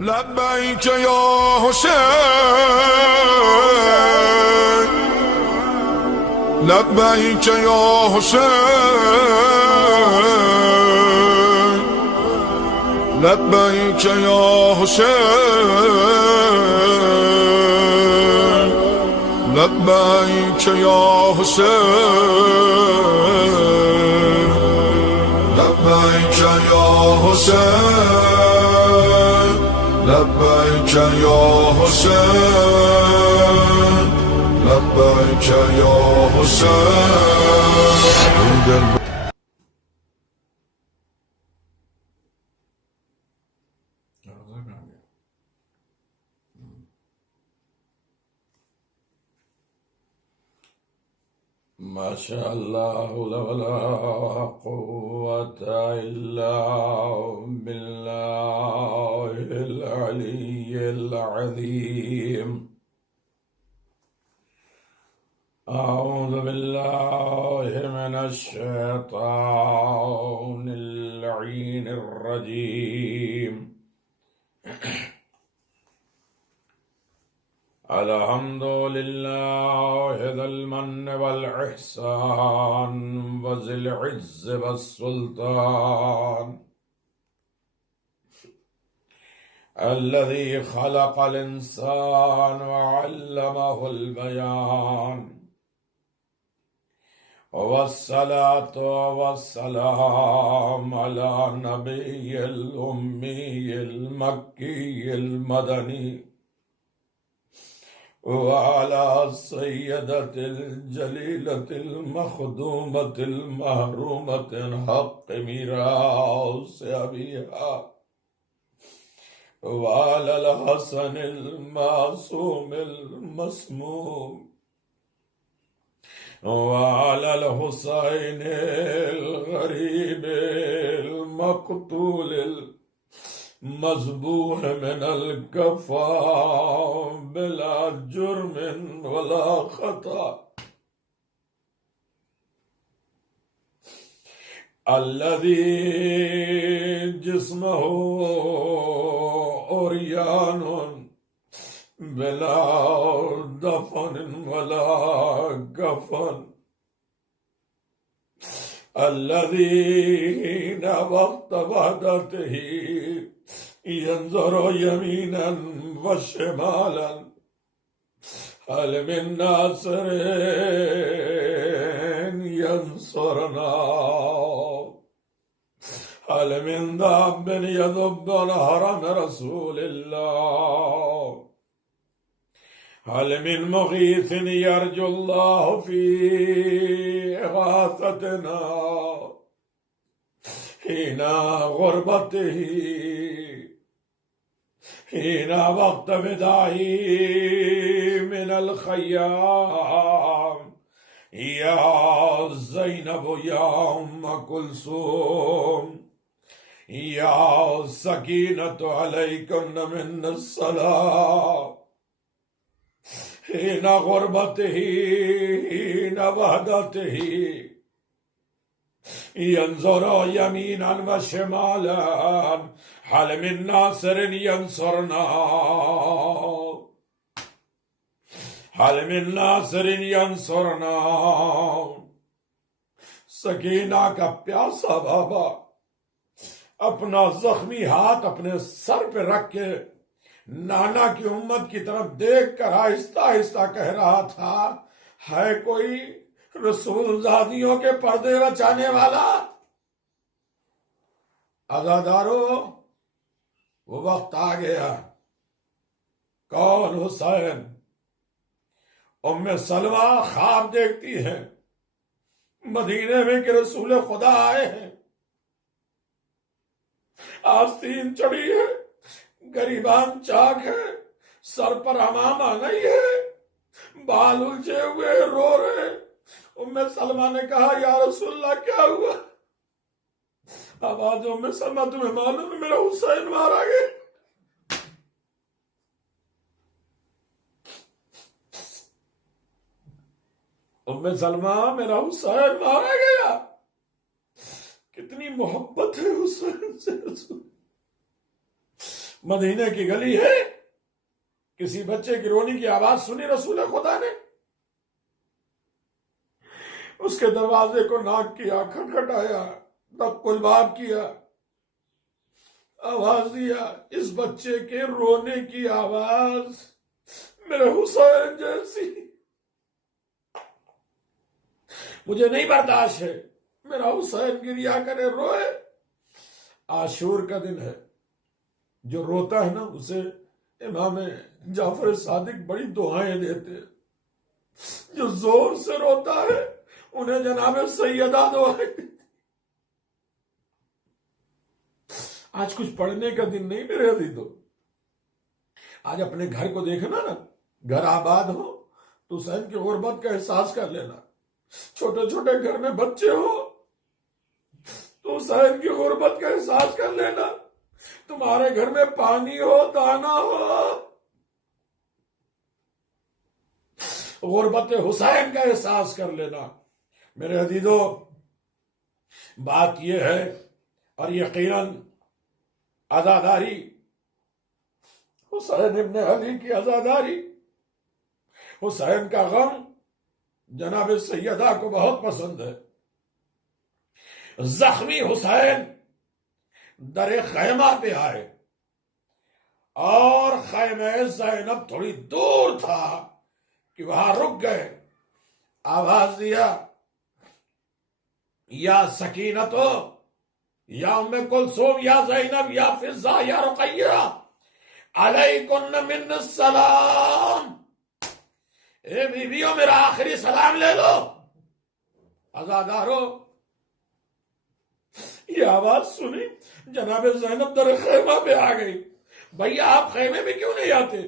لبیک یا حسین لبیک یا حسین لبیک یا حسین لبیک یا حسین لبیک یا حسین لبیک یا حسین لبیک یا حسین. ما شاء الله ولا قوة إلا بالله العلي العظيم. أعوذ بالله من الشيطان اللعين الرجيم. الحمد لله ذا المن والإحسان وذي العز والسلطان الذي خلق الإنسان وعلمه البيان. والصلاة والسلام على نبي الأمي المكي المدني وعلى سيدة الجليلة المخدومة المهرومة حق ميراث أبيها وعلى الحسن المعصوم المسموم وعلى الحسين الغريب المقتول مذبوح من الكفار بلا جرم ولا خطأ الذي جسمه عريان بلا دفن ولا كفن الذي حين وقت وحدته ينظر يمينا وشمالا هل من ناصر ينصرنا هل من ذنب يذب الحرم رسول الله هل من مغيث يرجو الله في إغاثتنا حين غربته حين وقت وداعي من الخيام يا زينب يا أم كلثوم يا سكينة عليكن من الصلاة حين غربته حين وحدته ينظر يمينا وشمالا هل من ناصر ينصرنا هل من ناصر ينصرنا. سکینہ کا پیاسا بابا اپنا زخمی ہاتھ اپنے سر پہ رکھ کے نانا کی امت کی طرف دیکھ کر آہستہ آہستہ کہہ رہا تھا ہے کوئی رسول زادیوں کے پردے رچانے والا. عزادارو وہ وقت آ گیا. کون؟ حسین. ام سلمہ خواب دیکھتی ہے مدینے میں کہ رسول خدا آئے ہیں. آستین چڑھی ہے، گریبان چاک ہے، سر پر عمامہ نہیں ہے، بال الجھے ہوئے رو رہے. ام سلمہ نے کہا یا رسول اللہ کیا ہوا؟ آواز ام سلمہ تمہیں معلوم ہے میرا حسین مارا گیا. ام سلمہ میرا حسین مارا گیا. کتنی محبت ہے حسین سے رسول. مدینے کی گلی ہے، کسی بچے کی رونے کی آواز سنی رسول خدا نے، اس کے دروازے کو ناک کیا، کھٹکھٹایا، دق الباب کیا، آواز دیا، اس بچے کے رونے کی آواز میرے حسین جیسی، مجھے نہیں برداشت ہے، میرا حسین گریا کرے، روئے۔ عاشور کا دن ہے، جو روتا ہے نا اسے امام جعفر صادق بڑی دعائیں دیتے، جو زور سے روتا ہے انہیں جناب سیدہ دعائیں۔ آج کچھ پڑھنے کا دن نہیں میرے عزیزو، آج اپنے گھر کو دیکھنا نا، گھر آباد ہو تو حسین کی غربت کا احساس کر لینا، چھوٹے چھوٹے گھر میں بچے ہو تو حسین کی غربت کا احساس کر لینا، تمہارے گھر میں پانی ہو، دانا ہو، غربت حسین کا احساس کر لینا۔ میرے عزیزو، بات یہ ہے، اور یقیناً عزاداری، حسین ابن علی کی عزاداری، حسین کا غم جناب سیدہ کو بہت پسند ہے۔ زخمی حسین در خیمہ پہ آئے، اور خیمہ زینب تھوڑی دور تھا کہ وہاں رک گئے، آواز دیا، یا سکینتو، یا ام کلثوم، یا زینب، یا فضہ، یا رقیہ، علیکن من السلام، اے بیویوں میرا آخری سلام لے لو۔ عزادارو، یہ آواز سنی، جناب زینب در خیمہ پہ آ گئی۔ بھیا آپ خیمے میں کیوں نہیں آتے؟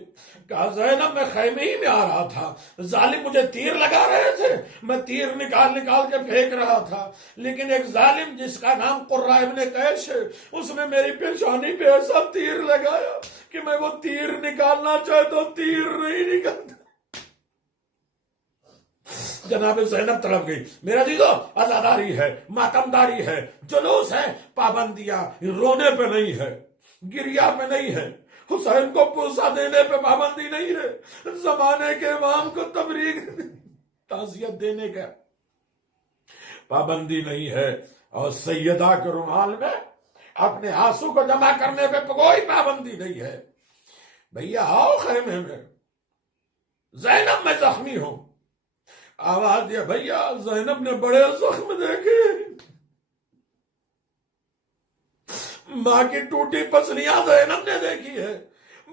کہا زینب میں خیمے ہی میں آ رہا تھا، ظالم مجھے تیر لگا رہے تھے، میں تیر نکال کے پھینک رہا تھا، لیکن ایک ظالم جس کا نام قرہ ابن قیش ہے، اس نے میری پیشانی پہ ایسا تیر لگایا کہ میں وہ تیر نکالنا چاہتا ہوں، تیر نہیں نکلتا۔ جناب زینب طرف گئی، میرا عزیزو عزاداری ہے، ماتمداری ہے، جلوس ہے، پابندیاں رونے پہ نہیں ہے، گریا پہ نہیں ہے، حسین کو پوسا دینے پہ پابندی نہیں ہے، زمانے کے امام کو تبریک تعزیت دینے کا پابندی نہیں ہے، اور سیدہ کے رومال میں اپنے آنسو کو جمع کرنے پہ کوئی پابندی نہیں ہے۔ بھیا آؤ خیمے میں، زینب میں زخمی ہوں۔ آواز دیا، بھیا زینب نے بڑے زخم دیکھے، ماں کی ٹوٹی پسلیاں زینب نے دیکھی ہے،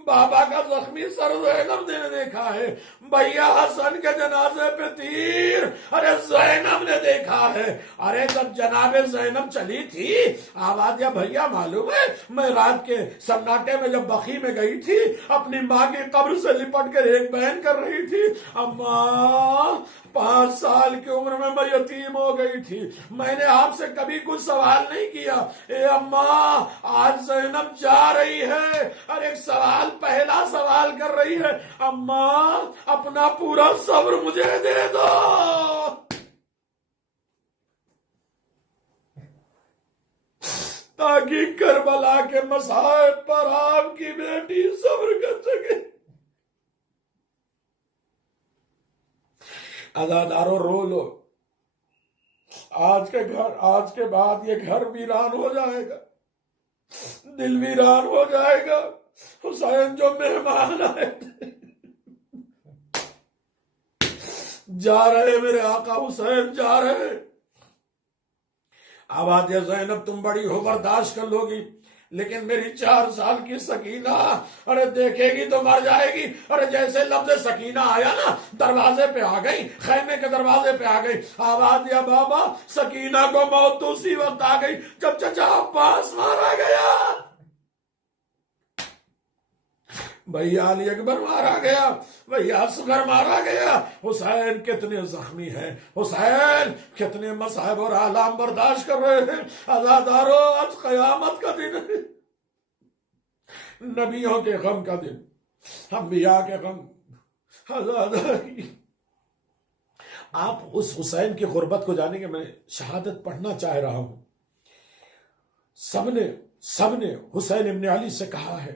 بابا کا زخمی سر زینب نے دیکھا ہے، بھیا حسن کے جنازے پہ تیر ارے زینب نے دیکھا ہے۔ ارے جب جناب زینب چلی تھی، آواز دیا، بھیا معلوم ہے میں رات کے سناٹے میں جب بقی میں گئی تھی، اپنی ماں کی قبر سے لپٹ کر ایک بیان کر رہی تھی، اماں 5 سال کی عمر میں میں یتیم ہو گئی تھی، میں نے آپ سے کبھی کچھ سوال نہیں کیا، اے اماں آج زینب جا رہی ہے اور ایک سوال، پہلا سوال کر رہی ہے، اماں اپنا پورا صبر مجھے دے دو، تاکہ کربلا کے مصائب پر آپ کی بیٹی صبر کر سکے۔ عزادارو رو لو، آج کے بعد یہ گھر ویران ہو جائے گا، دل ویران ہو جائے گا۔ حسین جو مہمان آئے تھے جا رہے، میرے آقا حسین جا رہے۔ آواز دیا، زینب تم بڑی ہو، برداشت کر لو گی، لیکن میری 4 سال کی سکینہ ارے دیکھے گی تو مر جائے گی۔ ارے جیسے لفظ سکینہ آیا نا، دروازے پہ آ گئی، خیمے کے دروازے پہ آ گئی۔ آواز دیا، بابا سکینہ کو موت تو اسی وقت آ گئی جب چچا عباس مارا گیا، بھیا علی اکبر مارا گیا، بھیا اصغر مارا گیا۔ حسین کتنے زخمی ہیں، حسین کتنے مصائب اور آلام برداشت کر رہے ہیں۔ عزادارو آج قیامت کا دن ہے، نبیوں کے غم کا دن، انبیاء کے غم۔ عزاداری، آپ اس حسین کی غربت کو جانے کے، میں شہادت پڑھنا چاہ رہا ہوں۔ سب نے حسین ابن علی سے کہا ہے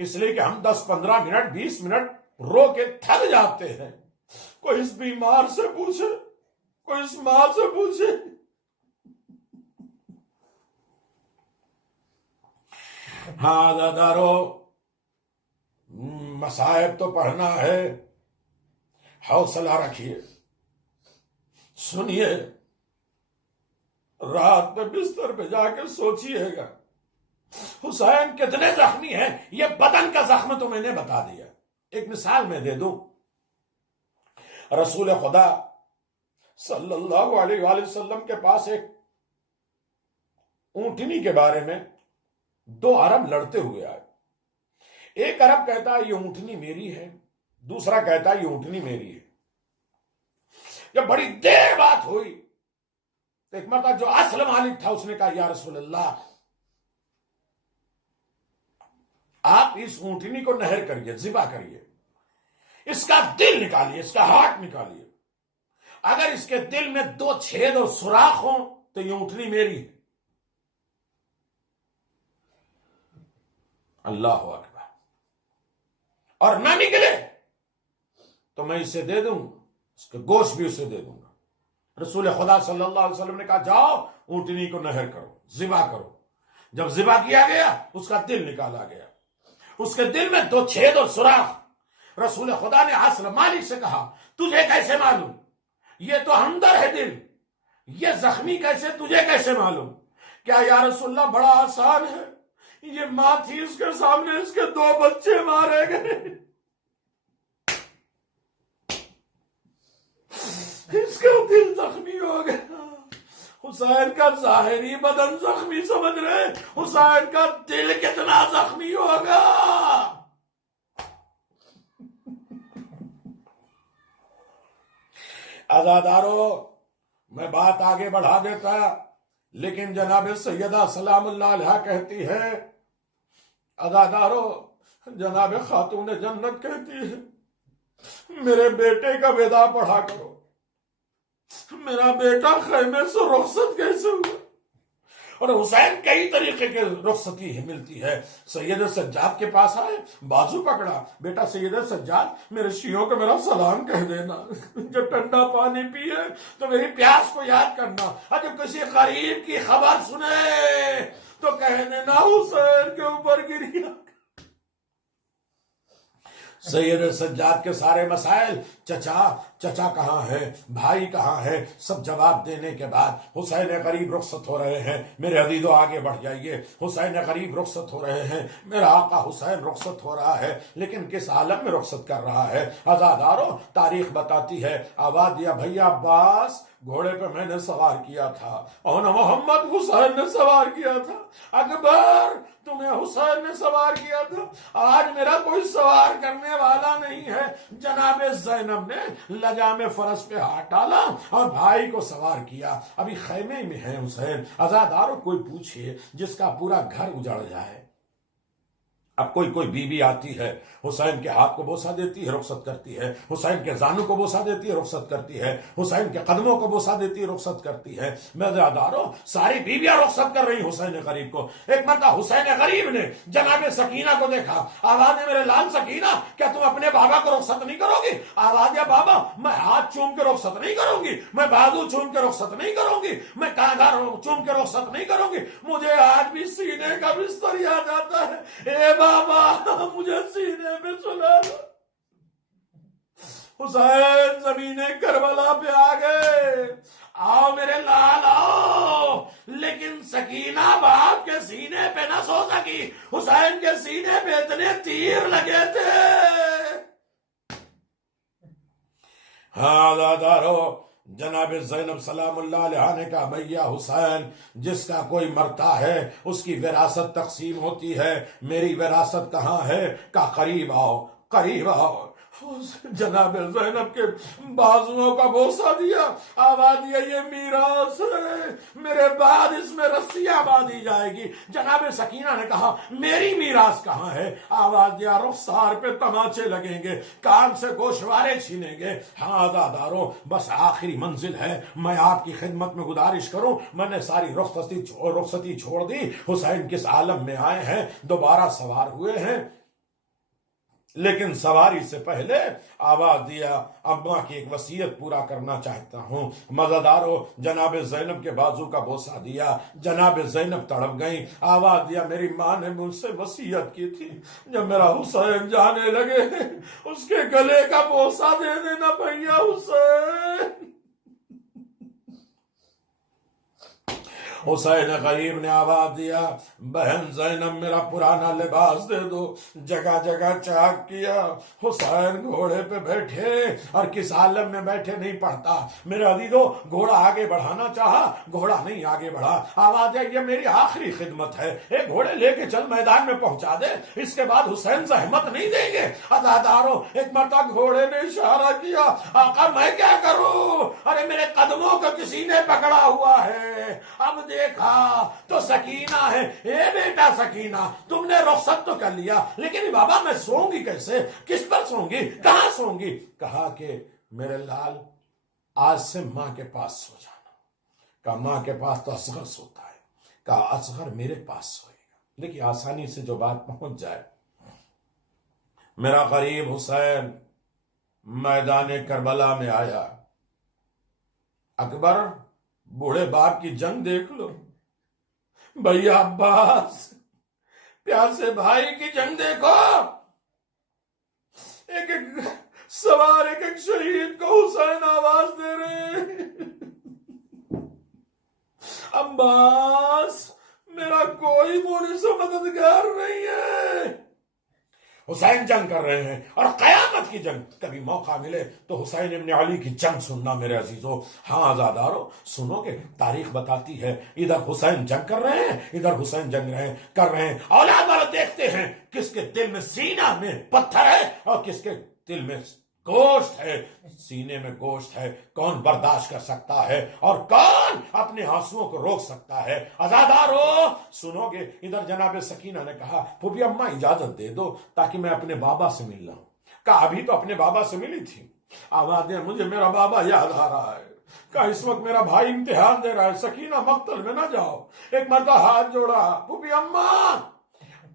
اس لیے کہ ہم 10-15 منٹ 20 منٹ رو کے تھک جاتے ہیں. کوئی اس بیمار سے پوچھے, کوئی اس ماں سے پوچھے. ہاں عزادارو, مصائب تو پڑھنا ہے, حوصلہ رکھیے, سنیے, رات میں بستر پہ جا کے سوچیے گا حسین کتنے زخمی ہیں. یہ بدن کا زخم تو میں نے بتا دیا. ایک مثال میں دے دوں, رسول خدا صلی اللہ علیہ وآلہ وسلم کے پاس ایک اونٹنی کے بارے میں 2 عرب لڑتے ہوئے آئے. ایک عرب کہتا یہ اونٹنی میری ہے, دوسرا کہتا یہ اونٹنی میری ہے. جب بڑی دیر بات ہوئی تو ایک مرتبہ جو اصل مالک تھا اس نے کہا یا رسول اللہ, آپ اس اونٹنی کو نہر کریے, ذبح کریے, اس کا دل نکالیے, اس کا ہارٹ نکالیے. اگر اس کے دل میں 2 چھید اور سوراخ ہوں تو یہ اونٹنی میری ہے. اللہ اکبر. اور نہ نکلے تو میں اسے دے دوں, اس کے گوشت بھی اسے دے دوں گا. رسول خدا صلی اللہ علیہ وسلم نے کہا جاؤ اونٹنی کو نہر کرو, ذبح کرو. جب ذبح کیا گیا اس کا دل نکالا گیا. اس کے دل میں 2 چھید اور سوراخ. رسول خدا نے اصل مالک سے کہا تجھے کیسے معلوم, یہ تو اندر ہے دل, یہ زخمی کیسے, تجھے کیسے معلوم؟ کیا یا رسول اللہ بڑا آسان ہے, یہ ماں تھی, اس کے سامنے اس کے 2 بچے مارے گئے, اس کا دل زخمی ہو گیا. حسین کا ظاہری بدن زخمی سمجھ رہے, حسین کا دل کتنا زخمی ہوگا. عزادارو, میں بات آگے بڑھا دیتا, لیکن جناب سیدہ سلام اللہ علیہ کہتی ہے, عزادارو, جناب خاتون جنت کہتی ہے میرے بیٹے کا ودا پڑھا کرو. میرا بیٹا خیمے سے رخصت کیسے ہوا؟ اور حسین کئی طریقے کے رخصتی ملتی ہے. سید سجاد کے پاس آئے, بازو پکڑا, بیٹا سید سجاد میرے شیعوں کو میرا سلام کہہ دینا, جب ٹھنڈا پانی پیے تو میری پیاس کو یاد کرنا, اور جب کسی قریب کی خبر سنے تو کہہ دینا حسین کے اوپر گری. سید سجاد کے سارے مسائل, چچا کہاں ہے, بھائی کہاں ہے, سب جواب دینے کے بعد حسین غریب رخصت ہو رہے ہیں. میرے عزیزو آگے بڑھ جائیے, حسین غریب رخصت ہو رہے ہیں. میرا آقا حسین رخصت ہو رہا ہے, لیکن کس عالم میں رخصت کر رہا ہے؟ عزادارو, تاریخ بتاتی ہے, آواز دیا بھیا عباس, گھوڑے پہ میں نے سوار کیا تھا, اور محمد حسین نے سوار کیا تھا, اکبر تمہیں حسین نے سوار کیا تھا. آج میرا کوئی سوار کرنے والا نہیں ہے. جناب زینب نے لجام فرس پہ ہاتھ ڈالا اور بھائی کو سوار کیا. ابھی خیمے میں ہے حسین. عزادارو, کوئی پوچھے جس کا پورا گھر اجڑ جائے. اب کوئی بیوی آتی ہے, حسین کے ہاتھ کو بوسہ دیتی ہے, رخصت کرتی ہے. حسین کے زانوں کو بوسہ دیتی ہے, رخصت کرتی ہے. حسین کے قدموں کو بوسہ دیتی ہے, رخصت کرتی ہے. میں عزادارو, ساری بیویاں رخصت کر رہی حسین غریب کو. ایک مرتبہ حسین غریب نے جناب سکینہ کو دیکھا. آواز ہے میرے لال سکینہ, کیا تم اپنے بابا کو رخصت نہیں کرو گی؟ آواز ہے بابا, میں ہاتھ چوم کے رخصت نہیں کروں گی, میں بازو چوم کے رخصت نہیں کروں گی, میں کانگھا چوم کے رخصت نہیں کروں گی. مجھے آج بھی سینے کا بستر یاد آتا ہے. اے بابا, مجھے سینے میں سلا دو. حسین زمین کربلا پہ آ گئے. آؤ میرے لال آؤ. لیکن سکینہ باپ کے سینے پہ نہ سو سکی. حسین کے سینے پہ اتنے تیر لگے تھے. ہاں عزادارو, جناب زینب سلام اللہ علیہ نے کہا بھیا حسین, جس کا کوئی مرتا ہے اس کی وراثت تقسیم ہوتی ہے, میری وراثت کہاں ہے؟ کہا قریب آؤ, قریب آؤ. جناب زینب کے بازوؤں کا بوسہ دیا. آواز دیا یہ میراث ہے, میرے بعد اس میں رسیاں باندھی جائے گی. جناب سکینہ نے کہا میری میراث کہاں ہے؟ آواز دیا رخسار پہ تماچے لگیں گے, کان سے گوشوارے چھینیں گے. ہاں عزادارو, بس آخری منزل ہے. میں آپ کی خدمت میں گزارش کروں, میں نے ساری رخصتی چھوڑ دی. حسین کس عالم میں آئے ہیں, دوبارہ سوار ہوئے ہیں. لیکن سواری سے پہلے آواز دیا، اماں کی ایک وصیت پورا کرنا چاہتا ہوں۔ مزیدارو جناب زینب کے بازو کا بوسہ دیا، جناب زینب تڑپ گئیں، آواز دیا میری ماں نے مجھ سے وصیت کی تھی جب میرا حسین جانے لگے اس کے گلے کا بوسہ دے دینا بھیا حسین۔ حسین غریب نے آواز دیا بہن زینب میرا پرانا لباس دے دو، جگہ جگہ چاک کیا، حسین گھوڑے پہ بیٹھے اور کس عالم میں بیٹھے نہیں پڑتا، میرے عزیزو گھوڑا آگے بڑھانا چاہا، گھوڑا نہیں آگے بڑھا، آواز ہے یہ میری آخری خدمت ہے، ایک گھوڑے لے کے چل میدان میں پہنچا دے، اس کے بعد حسین زحمت نہیں دیں گے۔ عزادارو ایک مرتبہ گھوڑے نے اشارہ کیا، آقا میں کیا کروں، ارے میرے قدموں کو کسی نے پکڑا ہوا ہے، اب دیکھا تو سکینہ ہے، اے بیٹا سکینہ تم نے رخصت تو کر لیا لیکن بابا میں سوؤں گی کیسے، کس پر سوؤں گی، کہاں سوؤں گی؟ کہا کہ میرے لال آج سے ماں کے پاس سو جانا۔ کہا ماں کے پاس تو اصغر سوتا ہے، کہا اصغر میرے پاس سوئے گا۔ دیکھیے آسانی سے جو بات پہنچ جائے، میرا غریب حسین میدان کربلا میں آیا، اکبر بوڑھے باپ کی جنگ دیکھ لو، بھیا عباس پیاسے بھائی کی جنگ دیکھو، ایک ایک سوار ایک ایک شہید کو حسین آواز دے رہے، عباس میرا کوئی مونس و مددگار نہیں ہے۔ حسین جنگ کر رہے ہیں اور قیامت کی جنگ، کبھی موقع ملے تو حسین ابن علی کی جنگ سننا میرے عزیزو۔ ہاں آزادارو سنو گے، تاریخ بتاتی ہے ادھر حسین جنگ کر رہے ہیں، ادھر حسین جنگ کر رہے ہیں، اولاد والے دیکھتے ہیں کس کے دل میں سینہ میں پتھر ہے اور کس کے دل میں گوشت ہے، سینے میں گوشت ہے، کون برداشت کر سکتا ہے اور کون اپنے آنسوؤں کو روک سکتا ہے؟ عزادارو سنو گے، ادھر جناب سکینہ نے کہا پھوپھی اماں اجازت دے دو تاکہ میں اپنے بابا سے مل لوں۔ کہا ابھی تو اپنے بابا سے ملی تھی، آواز دے مجھے میرا بابا یاد آ رہا ہے، کہا اس وقت میرا بھائی امتحان دے رہا ہے، سکینہ مقتل میں نہ جاؤ۔ ایک مرتبہ ہاتھ جوڑا، پھوپھی اماں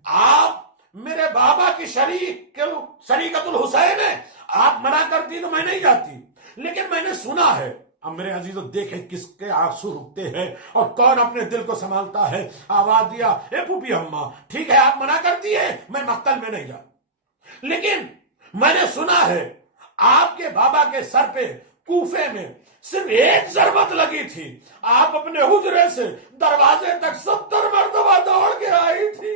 آپ میرے بابا کی شریکت الحسین ہے، آپ منع کرتی تو میں نہیں جاتی، لیکن میں نے سنا ہے۔ اب میرے عزیزو دیکھیں کس کے آنسو رکتے ہیں اور کون اپنے دل کو سنبھالتا ہے۔ آواز دیا اے پھوپھی اماں ٹھیک ہے آپ منع کرتی ہے، میں مقتل میں نہیں جاتا، لیکن میں نے سنا ہے آپ کے بابا کے سر پہ کوفے میں صرف ایک ضربت لگی تھی، آپ اپنے حجرے سے دروازے تک 70 مرتبہ دوڑ کے آئی تھی،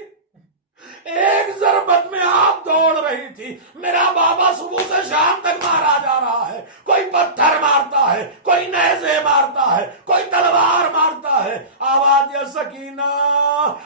ایک ضربت میں آپ دوڑ رہی تھی، میرا بابا صبح سے شام تک مارا جا رہا ہے، کوئی پتھر مارتا ہے، کوئی نیزے مارتا ہے، کوئی تلوار مارتا ہے۔ آواز یا سکینہ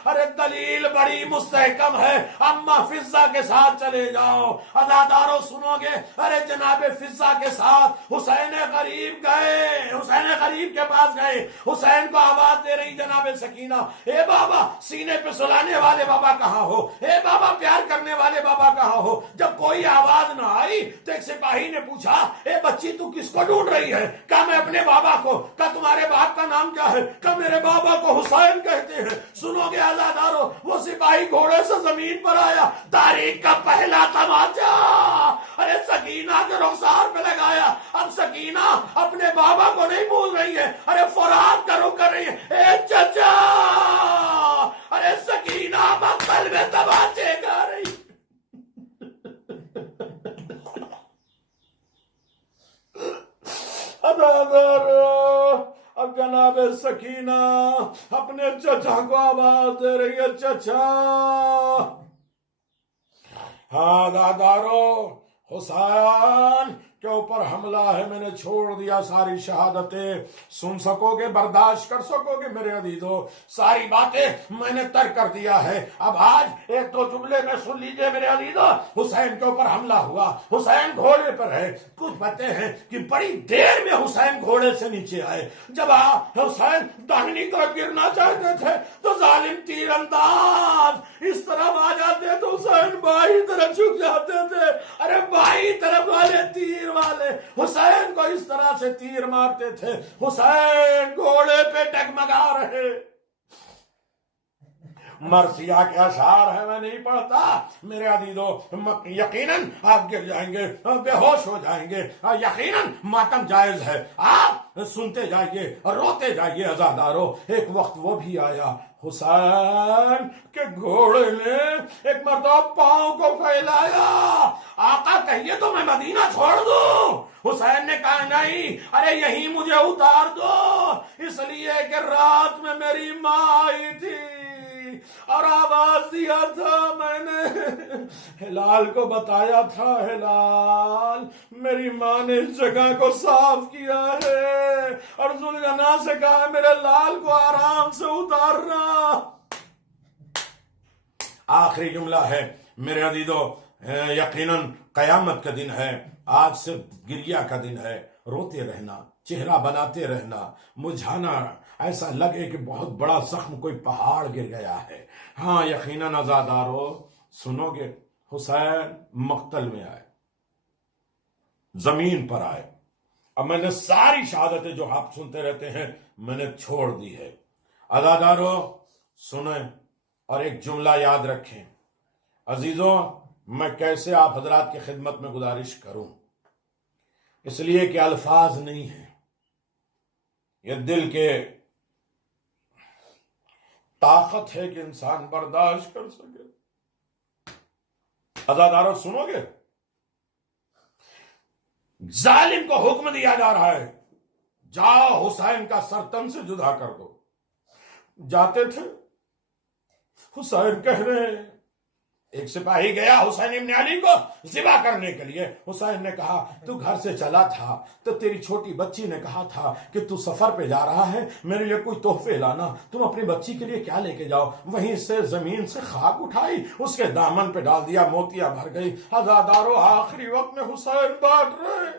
ارے دلیل بڑی مستحکم ہے، اما فضہ کے ساتھ چلے جاؤ۔ عزادارو سنو گے، ارے جناب فضہ کے ساتھ حسین غریب گئے، حسین غریب کے پاس گئے، حسین کو آواز دے رہی جناب سکینہ اے بابا سینے پہ سلانے والے بابا کہاں ہو، اے بابا پیار کرنے والے بابا کہاں ہو؟ جب کوئی آواز نہ آئی تو ایک سپاہی نے پوچھا اے بچی تو کس کو ڈھونڈ رہی ہے؟ کہا میں اپنے بابا کو۔ کہا تمہارے باپ کا نام کیا ہے؟ کہا میرے بابا کو حسین کہتے ہیں۔ سنو گے عزادارو، وہ سپاہی گھوڑے سے زمین پر آیا، تاریخ کا پہلا تماچا ارے سکینہ کے رخسار پہ لگایا۔ اب سکینہ اپنے بابا کو نہیں بھول رہی ہے، ارے فرات کا رخ کر رہی ہے، اے چچا ارے سکینہ مقتل میں تماچے گا رہی۔ اب جناب سکینہ اپنے چچا کو آواز دے رہی ہے، چچا ہاں دادارو حسین کے اوپر حملہ ہے، میں نے چھوڑ دیا ساری شہادتیں، سن سکو گے برداشت کر سکو گے میرے عزیزو؟ ساری باتیں میں نے ترک کر دیا ہے، اب آج ایک دو جملے میں سن لیجئے میرے عزیزو۔ حسین کے اوپر حملہ ہوا، حسین گھوڑے پر ہے، کچھ باتیں ہیں کہ بڑی دیر میں حسین گھوڑے سے نیچے آئے، جب حسین داہنی طرف گرنا چاہتے تھے تو ظالم تیر انداز اس طرف آ جاتے تو حسین بائیں طرف جھک جاتے تھے، ارے بائیں طرف والے تیر والے حسین کو اس طرح سے تیر مارتے تھے، حسین گھوڑے پہ ڈگمگا رہے، مرثیہ کے اشعار ہیں، میں نہیں پڑھتا میرے عزیزو، یقیناً آپ گر جائیں گے، بے ہوش ہو جائیں گے، یقیناً ماتم جائز ہے، آپ سنتے جائیے، روتے جائیے عزادارو۔ ایک وقت وہ بھی آیا، حسین کے گھوڑے نے ایک مرتبہ پاؤں کو پھیلایا، آقا کہیے تو میں مدینہ چھوڑ دوں؟ حسین نے کہا نہیں، ارے یہی مجھے اتار دو، اس لیے کہ رات میں میری ماں آئی تھی اور آواز دیا تھا، میں نے ہلال کو بتایا تھا، ہلال میری ماں نے اس جگہ کو صاف کیا ہے، اور ذوالجناح سے کہا میرے لال کو آرام سے اتارنا۔ آخری جملہ ہے میرے عزیزو، یقیناً قیامت کا دن ہے، آج صرف گریہ کا دن ہے، روتے رہنا، چہرہ بناتے رہنا، مجھانا، ایسا لگے کہ بہت بڑا زخم کوئی پہاڑ گر گیا ہے۔ ہاں یقیناً عزادارو سنو گے، حسین مقتل میں آئے، زمین پر آئے، اب میں نے ساری شہادتیں جو آپ سنتے رہتے ہیں میں نے چھوڑ دی ہے۔ عزادارو سنیں اور ایک جملہ یاد رکھیں، عزیزوں میں کیسے آپ حضرات کی خدمت میں گزارش کروں، اس لیے کہ الفاظ نہیں ہیں، یہ دل کے طاقت ہے کہ انسان برداشت کر سکے۔ عزادارو سنو گے، ظالم کو حکم دیا جا رہا ہے جاؤ حسین کا سر تن سے جدا کر دو، جاتے تھے، حسین کہہ رہے ہیں، ایک سپاہی گیا حسین ابن علی کو ذبح کرنے کے لیے، حسین نے کہا تو گھر سے چلا تھا تو تیری چھوٹی بچی نے کہا تھا کہ تو سفر پہ جا رہا ہے، میرے لیے کوئی تحفے لانا، تم اپنی بچی کے لیے کیا لے کے جاؤ؟ وہیں سے زمین سے خاک اٹھائی، اس کے دامن پہ ڈال دیا، موتیاں بھر گئی۔ عزادارو آخری وقت میں حسین بانٹ رہے،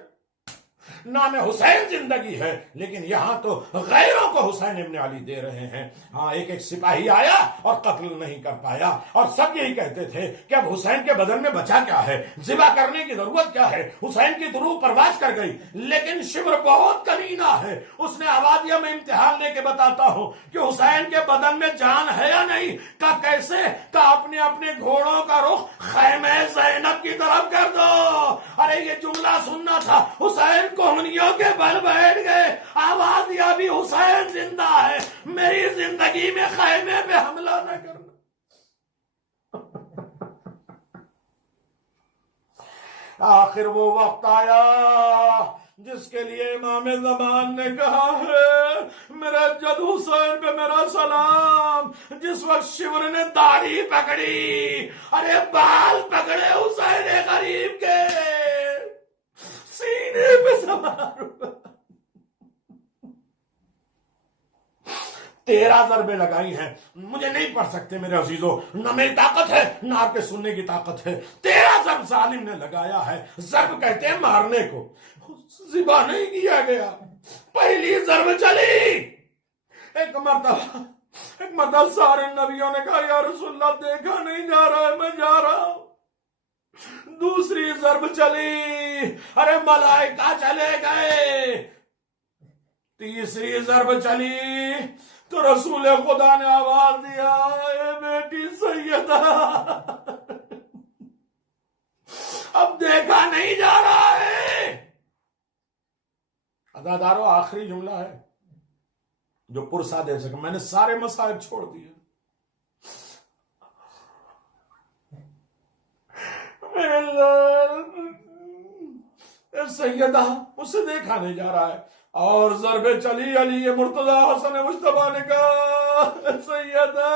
نام حسین زندگی ہے لیکن یہاں تو غیروں کو حسین ابن علی دے رہے ہیں۔ ہاں ایک ایک سپاہی آیا اور قتل نہیں کر پایا، اور سب یہی کہتے تھے کہ اب حسین کے بدن میں بچا کیا ہے، ذبح کرنے کی ضرورت کیا ہے، حسین کی روح پرواز کر گئی۔ لیکن شمر بہت کمینہ ہے، اس نے آواز دیا میں امتحان لے کے بتاتا ہوں کہ حسین کے بدن میں جان ہے یا نہیں۔ کہا کیسے؟ کہا اپنے اپنے گھوڑوں کا رخ خیمہ زینب کی طرف کر دو۔ ارے یہ جملہ سننا تھا، حسین کوہنیوں کے بل بیٹھ گئے، آواز دیا بھی حسین زندہ ہے، میری زندگی میں خیمے پہ حملہ نہ کرنا۔ آخر وہ وقت آیا جس کے لیے امام زمان نے کہا ہے میرے جد حسین پہ میرا سلام۔ جس وقت شمر نے داڑھی پکڑی، ارے بال پکڑے حسین غریب کے، سینے پہ سوار ہوا، 13 ضربیں لگائی ہیں، مجھے نہیں پڑھ سکتے میرے عزیزو، نہ میری طاقت ہے نہ آپ کے سننے کی طاقت ہے۔ 13 ضرب ظالم نے لگایا ہے، ضرب کہتے ہیں مارنے کو، ذبح نہیں کیا گیا۔ پہلی ضرب چلی، ایک مرتبہ سارے نبیوں نے کہا یا رسول اللہ دیکھا نہیں جا رہا ہے، میں جا رہا ہوں۔ دوسری ضرب چلی، ارے ملائکہ چلے گئے۔ تیسری ضرب چلی تو رسول خدا نے آواز دیا اے بیٹی سیدہ، اب دیکھا نہیں جا رہا ہے۔ عزادارو آخری جملہ ہے جو پرسا دے سکے، میں نے سارے مصائب چھوڑ دیے، سیدہ اسے دیکھا نہیں جا رہا ہے، اور ضربیں چلی، علی مرتضی حسن مجتبیٰ نے کہا سیدہ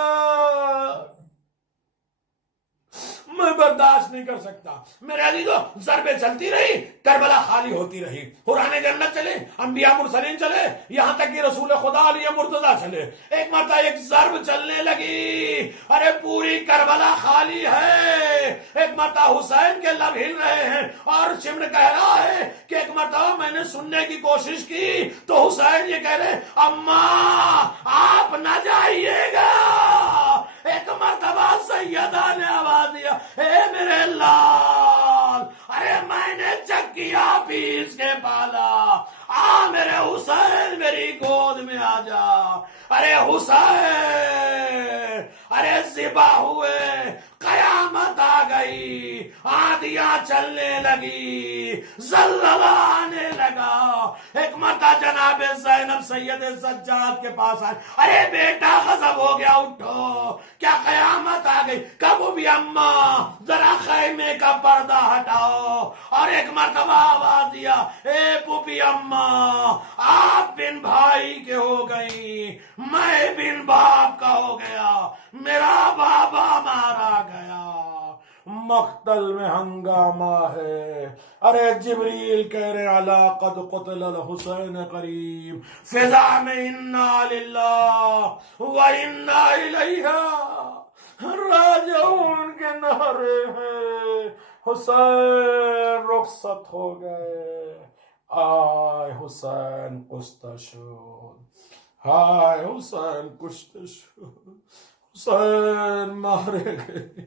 میں برداشت نہیں کر سکتا۔ میرے عزیزو ضربیں چلتی رہی، کربلا خالی ہوتی رہی، قرآن جنت چلے، انبیاء مرسلین چلے، یہاں تک کہ رسول خدا علی مرتضی چلے۔ ایک مرتبہ ایک ضرب چلنے لگی، ارے پوری کربلا خالی ہے۔ ایک مرتبہ حسین کے لب ہل رہے ہیں اور شمر کہہ رہا ہے کہ ایک مرتبہ میں نے سننے کی کوشش کی تو حسین یہ کہہ رہے اماں آپ نہ جائیے گا۔ ایک مرتبہ سیدہ نے آواز دیا اے میرے لال، ارے میں نے چکیا پیس کے پالا، آ میرے حسین میری گود میں آ جا۔ ارے حسین، ارے زیبا ہوئے، قیامت آ گئی، آندیاں چلنے لگی، زلزلہ آنے لگا۔ ایک مرتبہ جناب زینب سید سجاد کے پاس آئے، ارے بیٹا غضب ہو گیا، اٹھو، کیا قیامت آ گئی؟ کبو بھی اماں ذرا خیمے کا پردہ ہٹاؤ، اور ایک مرتبہ آواز دیا، اے پوپی اماں آپ بن بھائی کے ہو گئی، میں بن باپ کا ہو گیا، میرا بابا مارا گیا، مقتل میں ہنگامہ ہے۔ ارے جبریل کہہ رہے علا قد قتل الحسین قریب، فضا میں انا للہ و انا الیہ راجعون کے نعرے ہیں، حسین رخصت ہو گئے، آئے حسین کشتہ شد، ہائے حسین کشتہ شد، حسین مارے گئے۔